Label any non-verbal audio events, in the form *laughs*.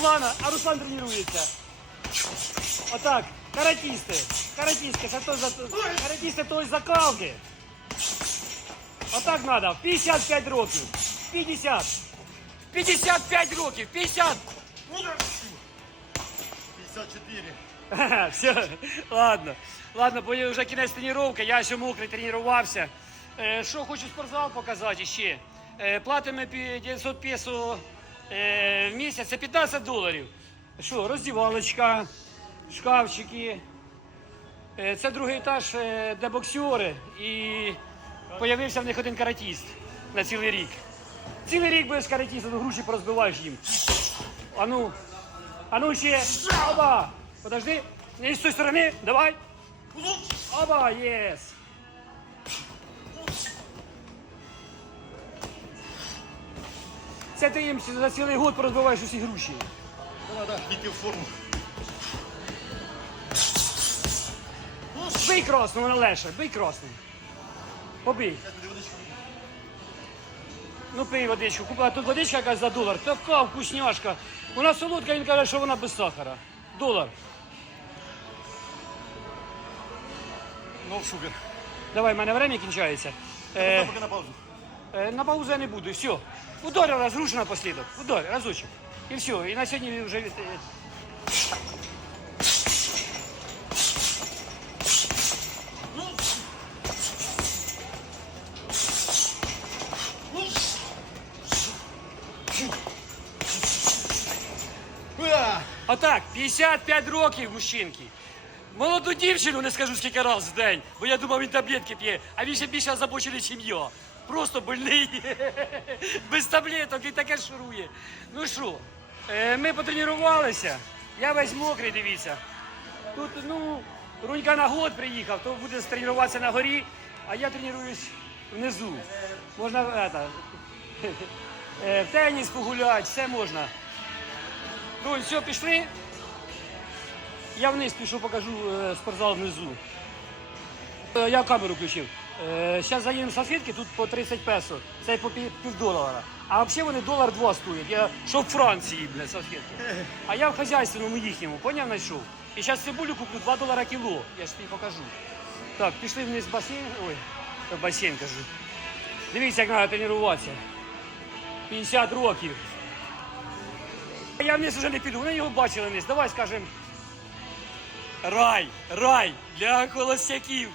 Руслана, а Руслан тренується. Отак, каратісти. Каратісти, це той за каратісти той закалки. Отак треба, в 55 років. 50. 55 років, 50. 54. Ага, Все, ладно. Ладно, бо вже кінець тренування, я ще мокрий тренувався. Е, Що хочу спортзал показати ще. Е, Платимо пі- 900 песо е, місяць, це 15 доларів. Що, роздівалочка, шкафчики. Е, Це другий етаж, е, де боксери. І появився в них один каратіст на цілий рік. Цілий рік без каратіста, ну груші порозбиваєш їм. А ну, а ну ще. Оба! Подожди. Не з тої сторони. Давай. Оба, єс. Це ти їм за цілий год порозбиваєш усі груші. Йти в форму. Бий красну, вона леше, бий туди водичку. Ну пий водичку. Купила тут водичка якась за долар. Така вкусняшка. Вона солодка, він каже, що вона без сахара. Долар. Ну, шугар. Давай, в мене время кінчається. Е, Поки на паузу. Е, На паузу я не буду, все. Ударил разрушу напоследок. Ударил, разочек. И все. И на сегодня уже... э, Уа! Отак, 55 років мужчинки. Молоду дівчину не скажу скільки раз в день, бо я думав, він таблетки п'є, а він ще більше озабочений, чим. Просто больний. *laughs* Без таблеток і таке шурує. Ну що, е, ми потренувалися. Я весь мокрий, дивіться. Тут, ну, Рунька на год приїхав, то буде тренуватися на горі, а я тренуюсь внизу. Можна это, *laughs* е, в теніс погуляти, все можна. Рунь, все, пішли. Я вниз пішов, покажу е, спортзал внизу. Е, Я камеру включив. Зараз заїдемо салфетки, тут по 30 песо. Це по пів, пів долара. А взагалі вони долар два стоять. Я що в Франції, бля, салфетки. А я в хазяйственному їхньому, поняв, знайшов. І зараз цибулю куплю 2 долара кіло. Я ж тобі покажу. Так, пішли вниз в басейн. Ой, в басейн кажу. Дивіться, як треба тренуватися. 50 років. Я вниз вже не піду, вони його бачили вниз. Давай скажемо. Рай, рай для холостяків.